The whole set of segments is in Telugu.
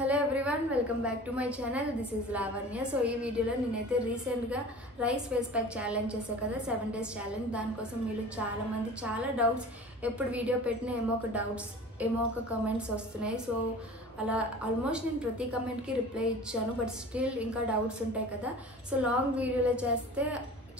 Hello everyone, welcome back to my channel. This is Lavanya. So ఈ వీడియోలో నేనైతే రీసెంట్గా రైస్ ఫేస్ ప్యాక్ ఛాలెంజ్ చేశాను కదా, 7 days ఛాలెంజ్. దానికోసం మీరు చాలామంది చాలా డౌట్స్, ఎప్పుడు వీడియో పెట్టినా ఏమో ఒక కమెంట్స్ వస్తున్నాయి. సో అలా ఆల్మోస్ట్ నేను ప్రతి కమెంట్కి రిప్లై ఇచ్చాను, బట్ స్టిల్ ఇంకా డౌట్స్ ఉంటాయి కదా. సో లాంగ్ వీడియోలో చేస్తే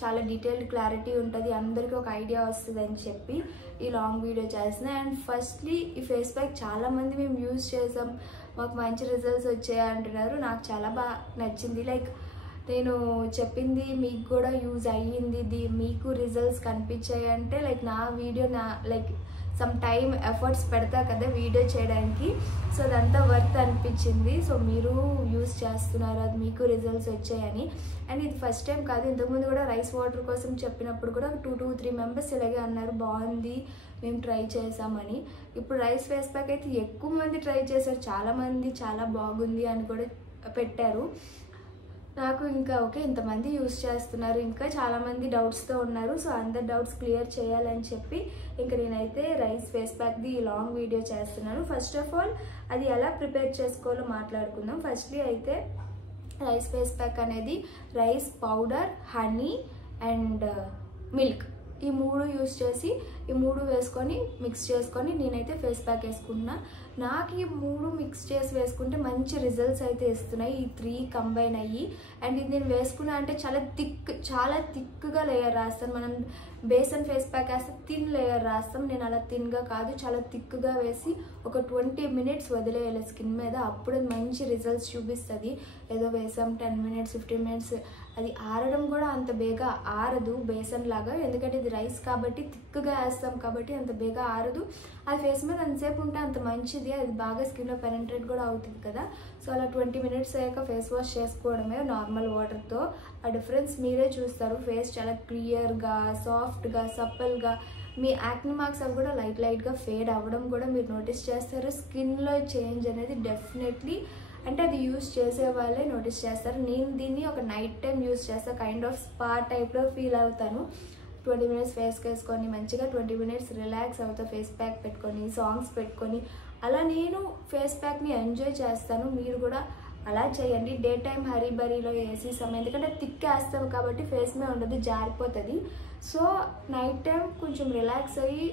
చాలా డీటెయిల్డ్ క్లారిటీ ఉంటుంది, అందరికీ ఒక ఐడియా వస్తుంది అని చెప్పి ఈ లాంగ్ వీడియో చేస్తున్నాను. అండ్ ఫస్ట్లీ ఈ ఫేస్ ప్యాక్ చాలామంది మేము యూజ్ చేసాం, మాకు మంచి రిజల్ట్స్ వచ్చాయి అంటున్నారు. నాకు చాలా బాగా నచ్చింది. లైక్ నేను చెప్పింది మీకు కూడా యూజ్ అయ్యింది, మీకు రిజల్ట్స్ కనిపించాయి అంటే లైక్ నా video like some time efforts పెడతా కదా వీడియో చేయడానికి, సో అదంతా వర్త్ అనిపించింది. సో మీరు యూజ్ చేస్తున్నారు, అది మీకు రిజల్ట్స్ వచ్చాయని. అండ్ ఇది ఫస్ట్ టైం కాదు, ఇంతకుముందు కూడా రైస్ వాటర్ కోసం చెప్పినప్పుడు కూడా 2 to 3 members ఇలాగే అన్నారు, బాగుంది మేము ట్రై చేసామని. ఇప్పుడు రైస్ ఫేస్ ప్యాక్ అయితే ఎక్కువ మంది ట్రై చేశారు, చాలామంది చాలా బాగుంది అని కూడా పెట్టారు. నాకు ఇంకా ఓకే, ఇంతమంది యూజ్ చేస్తున్నారు, ఇంకా చాలామంది డౌట్స్తో ఉన్నారు. సో అందరి డౌట్స్ క్లియర్ చేయాలని చెప్పి ఇంకా నేనైతే రైస్ ఫేస్ ప్యాక్ది లాంగ్ వీడియో చేస్తున్నాను. ఫస్ట్ ఆఫ్ ఆల్ అది ఎలా ప్రిపేర్ చేసుకోవాలో మాట్లాడుకుందాం. ఫస్ట్లీ అయితే రైస్ ఫేస్ ప్యాక్ అనేది rice powder, honey and milk, ఈ 3 యూజ్ చేసి ఈ 3 వేసుకొని మిక్స్ చేసుకొని నేనైతే ఫేస్ ప్యాక్ వేసుకుంటున్నా. నాకు ఈ 3 మిక్స్ చేసి వేసుకుంటే మంచి రిజల్ట్స్ అయితే ఇస్తున్నాయి, ఈ 3 కంబైన్ అయ్యి. అండ్ ఇది నేను వేసుకున్నా అంటే చాలా థిక్గా లేయర్ రాస్తాను. మనం బేసన్ ఫేస్ ప్యాక్ వేస్తే థిన్ లేయర్ రాస్తాం, నేను అలా థిన్గా కాదు, చాలా థిక్గా వేసి ఒక 20 minutes వదిలేయాలి స్కిన్ మీద, అప్పుడు మంచి రిజల్ట్స్ చూపిస్తుంది. ఏదో వేసాం 10 minutes 15 minutes, అది ఆరడం కూడా అంత బేగా ఆరదు బేసన్ లాగా, ఎందుకంటే ఇది రైస్ కాబట్టి థిక్గా వేస్తాం కాబట్టి అంత బేగా ఆరదు. అది ఫేస్ మీద అంతసేపు ఉంటే అంత మంచిది, అది బాగా స్కిన్లో పెనట్రేట్ కూడా అవుతుంది కదా. సో అలా 20 minutes అయ్యాక ఫేస్ వాష్ చేసుకోవడమే నార్మల్ వాటర్తో. ఆ డిఫరెన్స్ మీరే చూస్తారు, ఫేస్ చాలా క్లియర్గా, సాఫ్ట్గా, సప్పల్గా, మీ యాక్ని మార్క్స్ అవి కూడా లైట్గా ఫేడ్ అవ్వడం కూడా మీరు నోటీస్ చేస్తారు. స్కిన్లో చేంజ్ అనేది డెఫినెట్లీ, అంటే అది యూస్ చేసే వాళ్ళే నోటీస్ చేస్తారు. నేను దీన్ని ఒక నైట్ టైం యూస్ చేస్తాను, కైండ్ ఆఫ్ స్పా టైప్లో ఫీల్ అవుతాను. 20 minutes ఫేస్కి వేసుకొని మంచిగా 20 minutes రిలాక్స్ అవుతా, ఫేస్ ప్యాక్ పెట్టుకొని సాంగ్స్ పెట్టుకొని అలా నేను ఫేస్ ప్యాక్ని ఎంజాయ్ చేస్తాను. మీరు కూడా అలా చేయండి. డే టైం హరీబరీలో వేసి సమయం, ఎందుకంటే థిక్ వేస్తాం కాబట్టి ఫేస్ మీద ఉండదు, జారిపోతుంది. సో నైట్ టైం కొంచెం రిలాక్స్ అయ్యి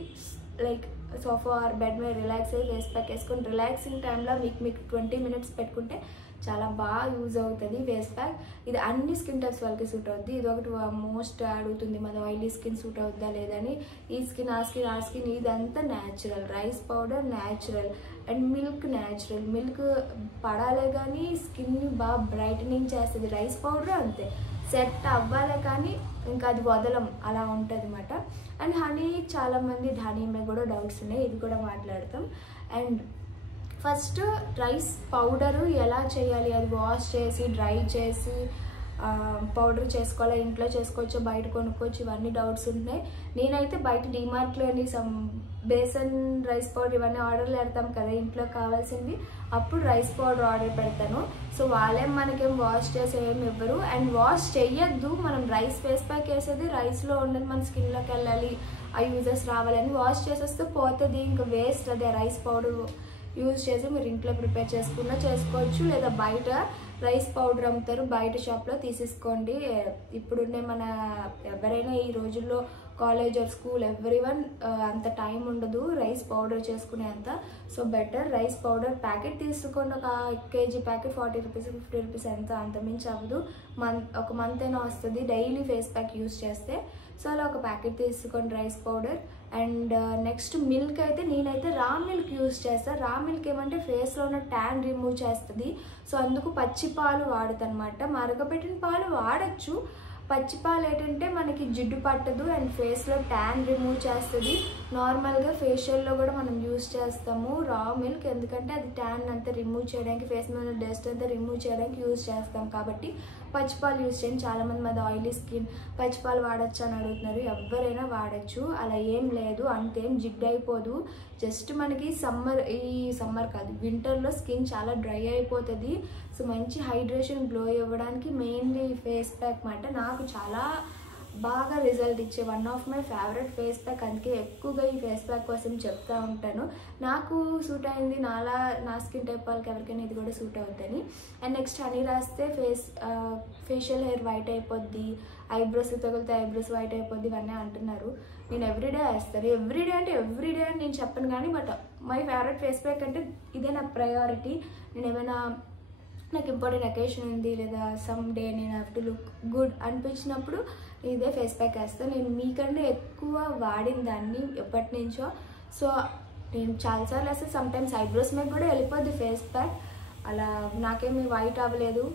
లైక్ సోఫా ఆర్ బెడ్ మీద రిలాక్స్ అయ్యి ఫేస్ ప్యాక్ వేసుకొని రిలాక్సింగ్ టైంలో మీకు 20 minutes పెట్టుకుంటే చాలా బాగా యూజ్ అవుతుంది ఫేస్ ప్యాక్. ఇది అన్ని స్కిన్ టైప్స్ వాళ్ళకి సూట్ అవుతుంది. ఇది ఒకటి మోస్ట్ అడుగుతుంది, మన ఆయిలీ స్కిన్ సూట్ అవుతుందా లేదని. ఈ స్కిన్ ఆ స్కిన్ ఇదంతా natural, rice powder natural and milk natural. Milk పడాలే కానీ స్కిన్ని బాగా బ్రైటనింగ్ చేస్తుంది, రైస్ పౌడర్ అంతే సెట్ అవ్వాలి కానీ ఇంకా అది వదలం, అలా ఉంటుంది అన్నమాట. అండ్ హనీ, చాలామంది హనీ మీద కూడా డౌట్స్ ఉన్నాయి, ఇది కూడా మాట్లాడతాం. అండ్ ఫస్ట్ రైస్ పౌడరు ఎలా చేయాలి, అది వాష్ చేసి డ్రై చేసి పౌడర్ చేసుకోవాలా, ఇంట్లో చేసుకోవచ్చు, బయట కొనుక్కోవచ్చు, ఇవన్నీ డౌట్స్ ఉన్నాయి. నేనైతే బయట డిమార్ట్లోని బేసన్ రైస్ పౌడర్ ఇవన్నీ ఆర్డర్లు పెడతాం కదా ఇంట్లో కావాల్సింది, అప్పుడు రైస్ పౌడర్ ఆర్డర్ పెడతాను. సో వాళ్ళేం మనకేం వాష్ చేసి ఏమి ఇవ్వరు. అండ్ వాష్ చెయ్యొద్దు, మనం రైస్ ఫేస్ ప్యాక్ వేసేది రైస్లో ఉండదు, మన స్కిన్లోకి వెళ్ళాలి, ఆ యూజెస్ రావాలని వాష్ చేసేస్తే పోతుంది, ఇంకా వేస్ట్ అది రైస్ పౌడర్ యూజ్ చేసి మీరు ఇంట్లో ప్రిపేర్ చేసుకోవచ్చు, లేదా బయట రైస్ పౌడర్ అమ్ముతారు, బయట షాప్లో తీసేసుకోండి. ఇప్పుడున్నే మన ఎవరైనా ఈ రోజుల్లో కాలేజ్ ఆర్ స్కూల్ ఎవ్రీవన్ అంత టైం ఉండదు రైస్ పౌడర్ చేసుకునే అంత. So better rice powder packet తీసుకోండి, ఒక kg ప్యాకెట్ 40 rupees 50 rupees అంత మించి అవ్వదు, ఒక మంత్ అయినా వస్తుంది డైలీ ఫేస్ ప్యాక్ యూజ్ చేస్తే. సో అలా ఒక ప్యాకెట్ తీసుకోండి rice powder. And next milk అయితే నేనైతే రా మిల్క్ యూజ్ చేస్తాను. రా మిల్క్ ఏమంటే ఫేస్లో ఉన్న ట్యాన్ రిమూవ్ చేస్తుంది, సో అందుకు పచ్చి పాలు వాడుతాను అనమాట. మరగబెట్టిన పాలు వాడచ్చు, పచ్చి పాలు ఏంటంటే మనకి జిడ్డు పట్టదు అండ్ ఫేస్లో ట్యాన్ రిమూవ్ చేస్తుంది. నార్మల్గా ఫేషియల్లో కూడా మనం యూజ్ చేస్తాము రా మిల్క్, ఎందుకంటే అది ట్యాన్ అంతా రిమూవ్ చేయడానికి, ఫేస్ మీద డస్ట్ అంతా రిమూవ్ చేయడానికి యూజ్ చేస్తాం కాబట్టి పచ్చిపాలు యూజ్ చేయండి. చాలామంది మాది ఆయిలీ స్కిన్, పచ్చిపాలు వాడచ్చు అని అడుగుతున్నారు, ఎవరైనా వాడచ్చు, అలా ఏం లేదు, అంతేం జిడ్డు అయిపోదు. జస్ట్ మనకి ఈ సమ్మర్ కాదు వింటర్లో స్కిన్ చాలా డ్రై అయిపోతుంది. సో మంచి హైడ్రేషన్ గ్లో ఇవ్వడానికి మెయిన్లీ ఫేస్ ప్యాక్ మాట నాకు చాలా బాగా రిజల్ట్ ఇచ్చే one of my favourite face pack. అందుకే ఎక్కువగా ఈ ఫేస్ ప్యాక్ కోసం చెప్తూ ఉంటాను. నాకు సూట్ అయింది, నా స్కిన్ టైప్ వాళ్ళకి ఎవరికైనా ఇది కూడా సూట్ అవుతుంది. అండ్ నెక్స్ట్ హనీ రాస్తే ఫేషియల్ హెయిర్ వైట్ అయిపోద్ది, ఐబ్రోస్ తగిలితే ఐబ్రోస్ వైట్ అయిపోద్ది ఇవన్నీ అంటున్నారు. నేను ఎవ్రీడే వేస్తాను. ఎవ్రీడే అంటే ఎవ్రీడే అని నేను చెప్పను కానీ, but my favourite face pack అంటే ఇదే నా ప్రయారిటీ. నేను ఏమైనా నాకు ఇంపార్టెంట్ అకేషన్ ఉంది లేదా సమ్ డే నేను హ్యావ్ టు లుక్ గుడ్ అనిపించినప్పుడు ఇదే ఫేస్ ప్యాక్ వేస్తాను. నేను మీకంటే ఎక్కువ వాడిన దాన్ని ఎప్పటి నుంచో. సో నేను చాలాసార్లు వేస్తే సమ్టైమ్స్ ఐబ్రోస్ మీద కూడా వెళ్ళిపోద్ది ఫేస్ ప్యాక్. అలా నాకేమీ వైట్ అవ్వలేదు,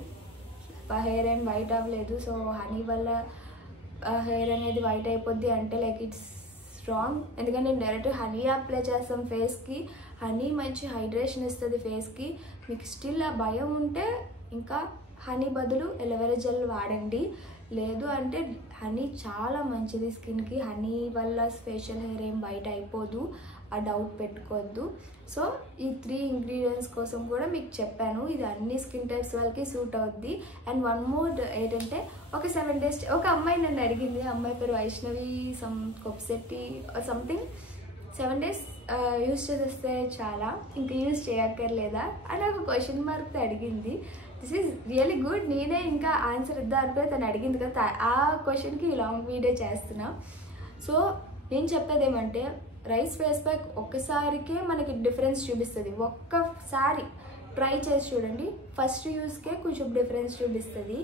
హెయిర్ ఏం వైట్ అవ్వలేదు. సో హనీ వల్ల హెయిర్ అనేది వైట్ అయిపోద్ది అంటే లైక్ ఇట్స్ రాంగ్. ఎందుకంటే నేను డైరెక్ట్ హనీ అప్లై చేస్తాం ఫేస్కి. హనీ మంచి హైడ్రేషన్ ఇస్తుంది ఫేస్కి. మీకు స్టిల్ ఆ భయం ఉంటే ఇంకా హనీ బదులు ఎలోవెరా జెల్ వాడండి. లేదు అంటే హనీ చాలా మంచిది స్కిన్కి. హనీ వల్ల ఫేషియల్ హెయిర్ ఏం వైట్ అయిపోదు, ఆ డౌట్ పెట్టుకోవద్దు. సో ఈ 3 ఇంగ్రీడియంట్స్ కోసం కూడా మీకు చెప్పాను. ఇది అన్ని స్కిన్ టైప్స్ వాళ్ళకి సూట్ అవుద్ది. అండ్ వన్ మోర్ ఏంటంటే ఒక 7 days ఒక అమ్మాయి నన్ను అడిగింది, అమ్మాయి పేరు వైష్ణవి కొప్సెట్టి సంథింగ్. 7 days యూజ్ చేసేస్తే చాలా, ఇంకా యూజ్ చేయక్కర్లేదా అని ఒక క్వశ్చన్ మార్క్తో అడిగింది. This is really good. నేనే ఇంకా ఆన్సర్ ఇద్దాం అనుకుని తను అడిగింది కదా, ఆ క్వశ్చన్కి లాంగ్ వీడియో చేస్తున్నా. సో నేను చెప్పేది ఏమంటే రైస్ ఫేస్ ప్యాక్ ఒక్కసారికే మనకి డిఫరెన్స్ చూపిస్తుంది. ఒక్కసారి ట్రై చేసి చూడండి, ఫస్ట్ యూస్కే కొంచెం డిఫరెన్స్ చూపిస్తుంది.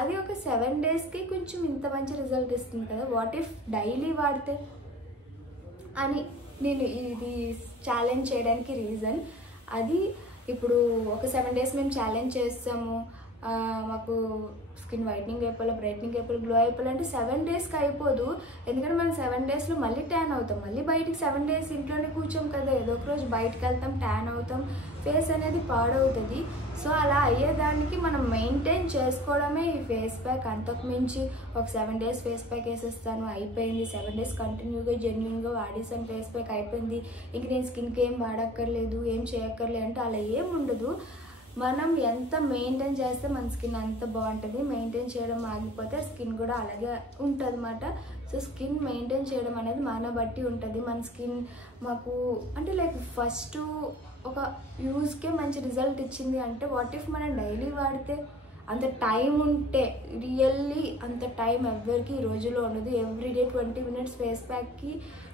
అది ఒక 7 daysకి కొంచెం ఇంత మంచి రిజల్ట్ ఇస్తుంది కదా. వాట్ ఇఫ్ డైలీ వాడితే అని నేను ఇది ఛాలెంజ్ చేయడానికి రీజన్ అది. ఇప్పుడు ఒక 7 days మేము ఛాలెంజ్ చేస్తాము, మాకు స్కిన్ వైట్నింగ్ అయిపోవాలి, బ్రైట్నింగ్ అయిపోవాలి, గ్లో అయిపోవాలి అంటే 7 daysకి అయిపోదు. ఎందుకంటే మనం 7 daysలో మళ్ళీ ట్యాన్ అవుతాం. మళ్ళీ బయటికి 7 days ఇంట్లోనే కూర్చోం కదా, ఏదో ఒక రోజు బయటకు వెళ్తాం, ట్యాన్ అవుతాం, ఫేస్ అనేది పాడవుతుంది. సో అలా అయ్యేదానికి మనం మెయింటైన్ చేసుకోవడమే ఈ ఫేస్ ప్యాక్. అంతకు మించి ఒక 7 days ఫేస్ ప్యాక్ వేసేస్తాను అయిపోయింది, 7 days కంటిన్యూగా జెన్యున్గా వాడేసాను ఫేస్ ప్యాక్ అయిపోయింది, ఇంక నేను స్కిన్కి ఏం వాడక్కర్లేదు, ఏం చేయక్కర్లేదు అంటే అలా ఏం ఉండదు. మనం ఎంత మెయింటైన్ చేస్తే మన స్కిన్ అంత బాగుంటుంది. మెయింటైన్ చేయడం ఆగిపోతే స్కిన్ కూడా అలాగే ఉంటుంది అన్నమాట. సో స్కిన్ మెయింటైన్ చేయడం అనేది మన బట్టి ఉంటుంది. మన స్కిన్ మాకు అంటే లైక్ ఫస్ట్ ఒక యూజ్కే మంచి రిజల్ట్ ఇచ్చింది అంటే వాట్ ఇఫ్ మనం డైలీ వాడితే అంత టైం ఉంటే, రియల్లీ అంత టైం ఎవరికి ఈ రోజులో ఉండదు. ఎవ్రీడే 20 minutes ఫేస్ ప్యాక్కి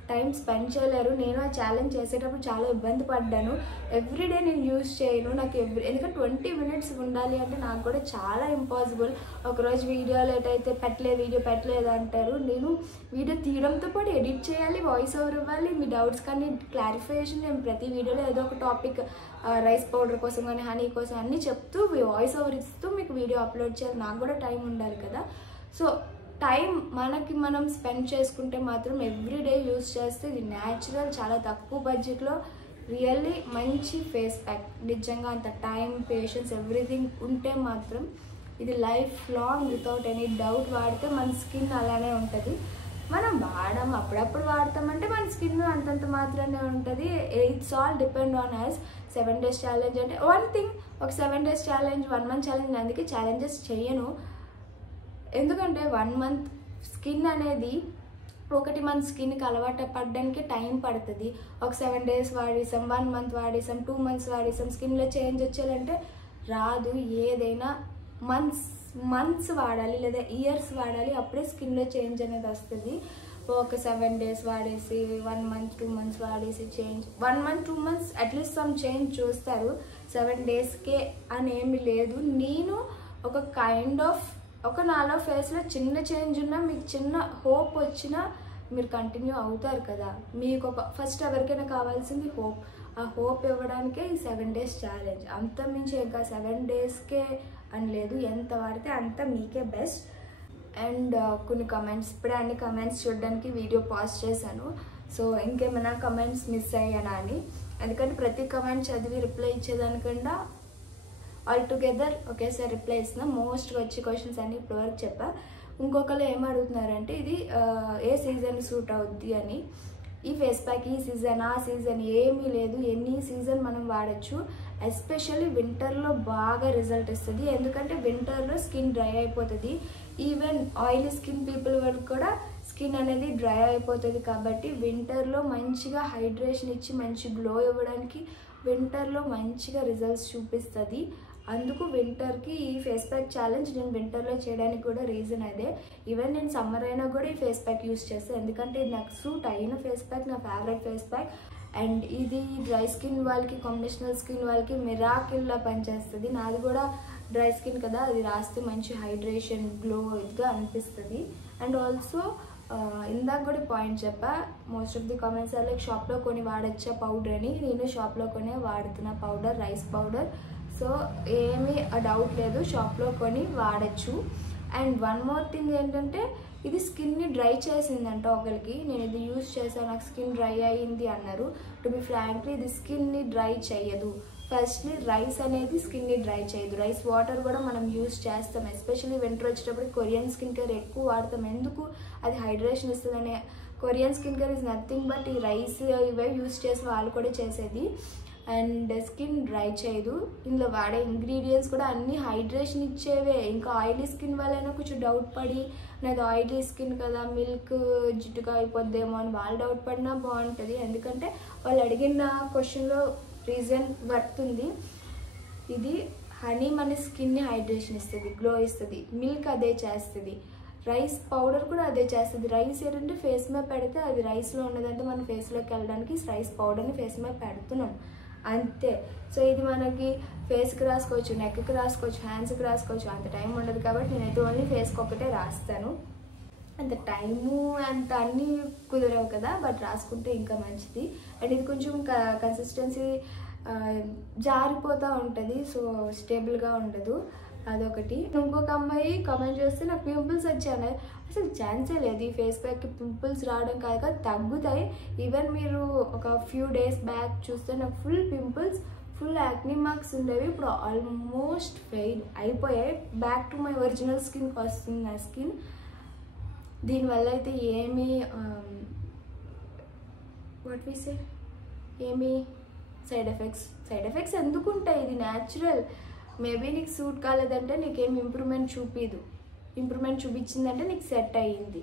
టైం స్పెండ్ చేయలేరు. నేను ఆ ఛాలెంజ్ చేసేటప్పుడు చాలా ఇబ్బంది పడ్డాను. ఎవ్రీడే నేను యూజ్ చేయను, నాకు ఎందుకంటే 20 minutes ఉండాలి అంటే నాకు కూడా చాలా ఇంపాసిబుల్. ఒకరోజు వీడియో లేట్ అయితే వీడియో పెట్టలేదు అంటారు. నేను వీడియో తీయడంతో పాటు ఎడిట్ చేయాలి, వాయిస్ ఓవర్ ఇవ్వాలి, మీ డౌట్స్ కానీ క్లారిఫికేషన్. నేను ప్రతి వీడియోలో ఏదో ఒక టాపిక్ రైస్ పౌడర్ కోసం కానీ హనీ కోసం అన్నీ చెప్తూ వాయిస్ ఓవర్ ఇస్తూ మీకు వీడియో అప్లోడ్ చేయాలి. నాకు కూడా టైం ఉండాలి కదా. సో టైం మనకి మనం స్పెండ్ చేసుకుంటే మాత్రం ఎవ్రీడే యూజ్ చేస్తే ఇది న్యాచురల్, చాలా తక్కువ బడ్జెట్లో రియల్లీ మంచి ఫేస్ ప్యాక్. నిజంగా అంత టైం, పేషెన్స్, ఎవ్రీథింగ్ ఉంటే మాత్రం ఇది life long without any doubt వాడితే మన స్కిన్ అలానే ఉంటుంది. మనం అప్పుడప్పుడు వాడతామంటే మన స్కిన్ అంతంత మాత్రమే ఉంటుంది. It's all depend on us. 7 days challenge అంటే వన్ థింగ్, ఒక 7 days ఛాలెంజ్, 1 month ఛాలెంజ్ అందుకే ఛాలెంజెస్ చేయను. ఎందుకంటే 1 month స్కిన్ అనేది 1 month స్కిన్కి అలవాటు పడడానికి టైం పడుతుంది. ఒక 7 days వాడేసాం, 1 month వాడేసాం, 2 months వాడేసాం, స్కిన్లో చేంజ్ వచ్చేయాలంటే రాదు. ఏదైనా మంత్స్ వాడాలి లేదా ఇయర్స్ వాడాలి, అప్పుడే స్కిన్లో చేంజ్ అనేది వస్తుంది. ఒక 7 days వాడేసి 1 month 2 months వాడేసి change, 1 month 2 months at least some change చూస్తారు. 7 daysకే అని ఏమి లేదు. నేను ఒక కైండ్ ఆఫ్ నాలో ఫేస్లో చిన్న చేంజ్ ఉన్నా, మీకు చిన్న హోప్ వచ్చినా మీరు కంటిన్యూ అవుతారు కదా. మీకు ఫస్ట్ ఎవరికైనా కావాల్సింది హోప్. ఆ హోప్ ఇవ్వడానికే ఈ 7 days ఛాలెంజ్. అంత మించి ఇంకా 7 daysకే అని లేదు, ఎంత వాడితే అంత మీకే బెస్ట్. అండ్ కొన్ని కమెంట్స్, ఇప్పుడే అన్ని కమెంట్స్ చూడడానికి వీడియో పాజ్ చేశాను. సో ఇంకేమైనా కమెంట్స్ మిస్ అయ్యానా అని, ఎందుకంటే ప్రతి కమెంట్ చదివి రిప్లై ఇచ్చేదానికన్నా ఆల్ టుగెదర్ ఒకేసారి రిప్లై ఇస్తున్నా. మోస్ట్ వచ్చే క్వశ్చన్స్ అన్ని ఇప్పటివరకు చెప్పా. ఇంకొకరు ఏం అడుగుతున్నారంటే ఇది ఏ సీజన్ సూట్ అవుద్ది అని. ఈ ఫేస్ ప్యాక్ ఈ సీజన్ ఆ సీజన్ ఏమీ లేదు, ఎనీ సీజన్ మనం వాడచ్చు. ఎస్పెషల్లీ వింటర్లో బాగా రిజల్ట్ ఇస్తుంది. ఎందుకంటే వింటర్లో స్కిన్ డ్రై అయిపోతుంది. ఈవెన్ ఆయిలీ స్కిన్ పీపుల్ వరకు కూడా స్కిన్ అనేది డ్రై అయిపోతుంది. కాబట్టి వింటర్లో మంచిగా హైడ్రేషన్ ఇచ్చి మంచి గ్లో ఇవ్వడానికి వింటర్లో మంచిగా రిజల్ట్స్ చూపిస్తుంది. అందుకు వింటర్కి ఈ ఫేస్ ప్యాక్ ఛాలెంజ్ నేను వింటర్లో చేయడానికి కూడా రీజన్ అదే. ఈవెన్ నేను సమ్మర్ అయినా కూడా ఈ ఫేస్ ప్యాక్ యూస్ చేస్తాను, ఎందుకంటే ఇది నాకు సూట్ అయిన ఫేస్ ప్యాక్, నా ఫేవరెట్ ఫేస్ ప్యాక్. అండ్ ఇది డ్రై స్కిన్ వాళ్ళకి, కాంబినేషనల్ స్కిన్ వాళ్ళకి మిరాకిల్లా పనిచేస్తుంది. నాది కూడా డ్రై స్కిన్ కదా, అది రాస్తే మంచి హైడ్రేషన్ గ్లోగా అనిపిస్తుంది. అండ్ ఆల్సో ఇందాక కూడా పాయింట్ చెప్పా, most of the comments are like షాప్లో కొని వాడచ్చా పౌడర్ అని. నేను షాప్లో కొనే వాడుతున్న పౌడర్, రైస్ పౌడర్. సో ఏమీ డౌట్ లేదు, షాప్లో కొని వాడచ్చు. అండ్ వన్ మోర్ థింగ్ ఏంటంటే ఇది స్కిన్ని డ్రై చేసిందంట ఒకరికి. నేను ఇది యూజ్ చేశాను, నాకు స్కిన్ డ్రై అయ్యింది అన్నారు. టు బి ఫ్రాంక్లీ ఇది స్కిన్ని డ్రై చేయదు. ఫస్ట్లీ రైస్ అనేది స్కిన్ని డ్రై చేయదు. రైస్ వాటర్ కూడా మనం యూజ్ చేస్తాం, ఎస్పెషల్లీ వింటర్ వచ్చేటప్పుడు కొరియన్ స్కిన్ కేర్ ఎక్కువ వాడతాం. ఎందుకు? అది హైడ్రేషన్ ఇస్తుందనే. Korean skin care is nothing but ఈ రైస్ ఇవే యూజ్ చేసి వాళ్ళు కూడా చేసేది. అండ్ స్కిన్ డ్రై చేయదు. ఇందులో వాడే ఇంగ్రీడియంట్స్ కూడా అన్నీ హైడ్రేషన్ ఇచ్చేవే. ఇంకా ఆయిలీ స్కిన్ వాళ్ళైనా కొంచెం డౌట్ పడి నాది ఆయిలీ స్కిన్ కదా, మిల్క్ జిడ్డుగా అయిపోద్దేమో అని వాళ్ళు డౌట్ పడినా బాగుంటుంది. ఎందుకంటే వాళ్ళు అడిగిన క్వశ్చన్లో రీజన్ వర్తుంది. ఇది హనీ మన స్కిన్ని హైడ్రేషన్ ఇస్తుంది, గ్లో ఇస్తుంది. మిల్క్ అదే చేస్తుంది, రైస్ పౌడర్ కూడా అదే చేస్తుంది. రైస్ ఏంటంటే ఫేస్ మీద పెడితే అది రైస్లో ఉన్నదంటే మన ఫేస్లోకి వెళ్ళడానికి రైస్ పౌడర్ని ఫేస్ మీద పెడుతున్నాం అంతే. సో ఇది మనకి ఫేస్కి రాసుకోవచ్చు, నెక్కి రాసుకోవచ్చు, హ్యాండ్స్కి రాసుకోవచ్చు. అంత టైం ఉండదు కాబట్టి నేనైతే ఓన్లీ ఫేస్కి ఒకటే రాస్తాను. అంత టైము అంత అన్నీ కుదరవు కదా, బట్ రాసుకుంటే ఇంకా మంచిది. అండ్ ఇది కొంచెం కన్సిస్టెన్సీ జారిపోతూ ఉంటుంది, సో స్టేబుల్గా ఉండదు. అదొకటి. ఇంకొక అమ్మాయి కామెంట్ చేస్తే నాకు పింపుల్స్ వచ్చాయి. అసలు ఛాన్సే లేదు, ఈ ఫేస్ ప్యాక్కి పింపుల్స్ రావడం కాదు కదా, తగ్గుతాయి. ఈవెన్ మీరు ఒక ఫ్యూ డేస్ బ్యాక్ చూస్తే నాకు full pimples, full acne marks ఉండేవి. ఇప్పుడు ఆల్మోస్ట్ ఫెయిడ్ అయిపోయాయి. బ్యాక్ టు మై ఒరిజినల్ స్కిన్కి వస్తుంది నా స్కిన్. దీనివల్ల అయితే ఏమీ వాట్ వి సే ఏమీ సైడ్ ఎఫెక్ట్స్ ఎందుకు ఉంటాయి? ఇది న్యాచురల్. మేబీ నీకు సూట్ కాలేదంటే నీకేం ఇంప్రూవ్మెంట్ చూపించిందంటే నీకు సెట్ అయ్యింది.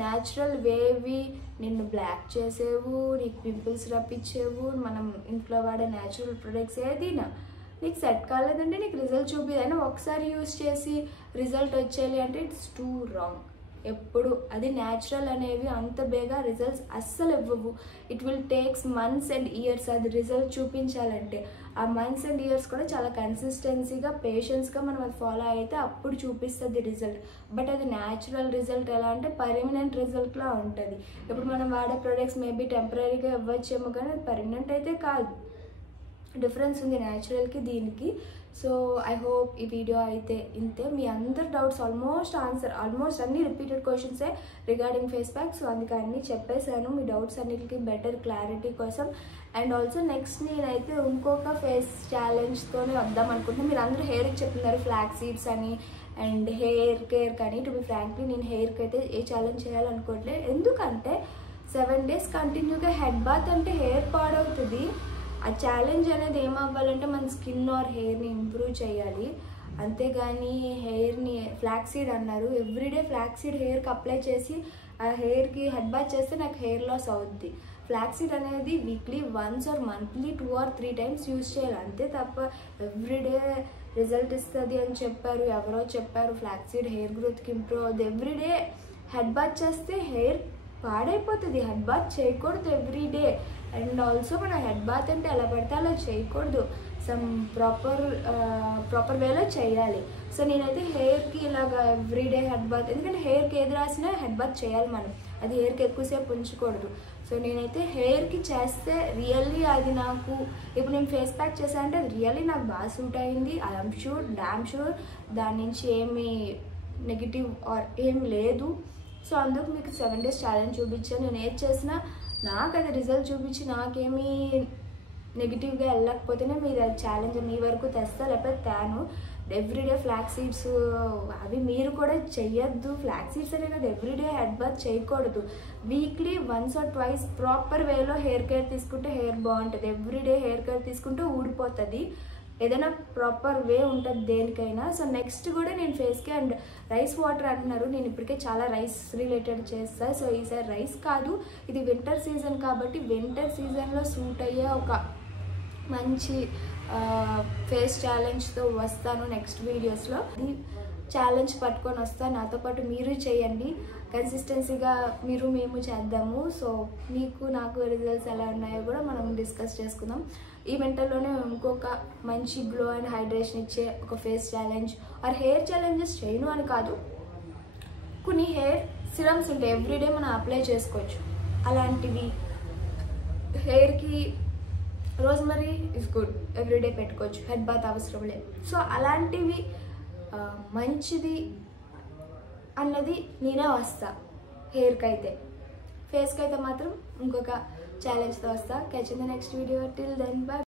న్యాచురల్ వేవి నిన్ను బ్లాక్ చేసేవు, నీకు పింపుల్స్ రప్పించేవు. మనం ఇంట్లో వాడే న్యాచురల్ ప్రొడక్ట్స్ ఏదైనా నీకు సెట్ కాలేదంటే నీకు రిజల్ట్ చూపిదైనా ఒకసారి యూజ్ చేసి రిజల్ట్ వచ్చేయాలి అంటే ఇట్స్ టూ రాంగ్. ఎప్పుడు అది న్యాచురల్ అనేవి అంత బేగా రిజల్ట్స్ అస్సలు ఇవ్వవు. It will takes months and years అది రిజల్ట్ చూపించాలంటే. ఆ మంత్స్ అండ్ ఇయర్స్ కూడా చాలా కన్సిస్టెన్సీగా పేషెన్స్గా మనం అది ఫాలో అయితే అప్పుడు చూపిస్తుంది రిజల్ట్. బట్ అది న్యాచురల్ రిజల్ట్ ఎలా అంటే పర్మనెంట్ రిజల్ట్లా ఉంటుంది. ఇప్పుడు మనం వాడే ప్రొడక్ట్స్ మేబీ టెంపరీగా ఇవ్వచ్చేమో కానీ అది పర్మనెంట్ అయితే కాదు. డిఫరెన్స్ ఉంది న్యాచురల్కి దీనికి. సో ఐ హోప్ ఈ వీడియో అయితే ఇంతే. మీ అందరి డౌట్స్ ఆల్మోస్ట్ అన్ని రిపీటెడ్ క్వశ్చన్సే రిగార్డింగ్ ఫేస్ ప్యాక్. సో అందుకే అన్నీ చెప్పేశాను మీ డౌట్స్ అన్నిటికీ బెటర్ క్లారిటీ కోసం. అండ్ ఆల్సో నెక్స్ట్ నేనైతే ఇంకొక ఫేస్ ఛాలెంజ్తోనే వద్దాం అనుకుంటున్నాను. మీరు అందరూ హెయిర్కి చెప్తున్నారు ఫ్లాక్ సీడ్స్ అని అండ్ హెయిర్ కేర్ కానీ. టు బి ఫ్రాంక్లీ నేను హెయిర్కి అయితే ఏ ఛాలెంజ్ చేయాలనుకోవట్లేదు. ఎందుకంటే 7 days కంటిన్యూగా హెడ్ బాత్ అంటే హెయిర్ పాడవుతుంది. ఆ ఛాలెంజ్ అనేది ఏమవ్వాలంటే మన స్కిన్ ఆర్ హెయిర్ని ఇంప్రూవ్ చేయాలి. అంతేగాని హెయిర్ని ఫ్లాక్ సీడ్ అన్నారు, ఎవ్రీడే ఫ్లాక్ సీడ్ హెయిర్కి అప్లై చేసి ఆ హెయిర్కి హెడ్ బాత్ చేస్తే నాకు హెయిర్ లాస్ అవుద్ది. ఫ్లాక్ సీడ్ అనేది weekly once or monthly 2 or 3 times use చేయాలి అంతే తప్ప ఎవ్రీడే రిజల్ట్ ఇస్తుంది అని చెప్పారు, ఎవరో చెప్పారు ఫ్లాక్ సీడ్ హెయిర్ గ్రోత్కి ఇంప్రూవ్ అవుతుంది. ఎవ్రీడే హెడ్ బాత్ చేస్తే హెయిర్ పాడైపోతుంది. హెడ్ బాత్ చేయకూడదు ఎవ్రీడే. అండ్ ఆల్సో మన హెడ్ బాత్ అంటే ఎలా పడితే అలా చేయకూడదు, సమ్ ప్రాపర్ వేలో చేయాలి. సో నేనైతే హెయిర్కి ఇలాగ ఎవ్రీడే హెడ్ బాత్, ఎందుకంటే హెయిర్కి ఏది రాసినా హెడ్ బాత్ చేయాలి మనం, అది హెయిర్కి ఎక్కువసేపు ఉంచకూడదు. సో నేనైతే హెయిర్కి చేస్తే రియల్లీ అది నాకు ఇప్పుడు నేను ఫేస్ ప్యాక్ చేశానంటే అది రియల్లీ నాకు బాగా సూట్ అయింది. ఐఎమ్ డామ్ షూర్ దాని నుంచి ఏమి నెగిటివ్ ఆర్ ఏం లేదు. సో అందుకు మీకు 7 days ఛాలెంజ్ చూపించాను. నేను ఏది చేసినా నాకు అది రిజల్ట్ చూపించి నాకేమీ నెగిటివ్గా వెళ్ళకపోతేనే మీరు అది ఛాలెంజ్ మీ వరకు తెస్తా, లేకపోతే తేను. ఎవ్రీడే ఫ్లాక్ సీడ్స్ అవి మీరు కూడా చెయ్యొద్దు. ఫ్లాక్ సీడ్స్ అనే కదా ఎవ్రీడే హెడ్ బాత్ చేయకూడదు. వీక్లీ 1 or 2 ప్రాపర్ వేలో హెయిర్ కేర్ తీసుకుంటే హెయిర్ బాగుంటుంది. ఎవ్రీడే హెయిర్ కేర్ తీసుకుంటే ఊడిపోతుంది. ఏదైనా ప్రాపర్ వే ఉంటుంది దేనికైనా. సో నెక్స్ట్ కూడా నేను ఫేస్కి అండ్ రైస్ వాటర్ అంటున్నారు, నేను ఇప్పటికే చాలా రైస్ రిలేటెడ్ చేస్తాను. సో ఈసారి రైస్ కాదు, ఇది వింటర్ సీజన్ కాబట్టి వింటర్ సీజన్లో సూట్ అయ్యే ఒక మంచి ఫేస్ ఛాలెంజ్తో వస్తాను నెక్స్ట్ వీడియోస్లో. ఇది ఛాలెంజ్ పట్టుకొని వస్తాను, నాతో పాటు మీరు చేయండి, కన్సిస్టెన్సీగా మేము చేద్దాము. సో మీకు నాకు రిజల్ట్స్ ఎలా ఉన్నాయో కూడా మనం డిస్కస్ చేసుకుందాం. ఈ వింటర్లోనే ఇంకొక మంచి గ్లో అండ్ హైడ్రేషన్ ఇచ్చే ఒక face challenge or hair challenges చేయను అని కాదు, కొన్ని హెయిర్ సిరమ్స్ ఉంటాయి ఎవ్రీడే మనం అప్లై చేసుకోవచ్చు. అలాంటివి హెయిర్కి రోజ్మరీ ఇస్ గుడ్, ఎవ్రీడే పెట్టుకోవచ్చు, హెడ్ బాత్ అవసరం లేదు. సో అలాంటివి మంచిది అన్నది నేనే వస్తా. హెయిర్కి అయితే, ఫేస్కి అయితే మాత్రం ఇంకొక ఛాలెంజ్తో వస్తా. Catch in the next video. Till then by.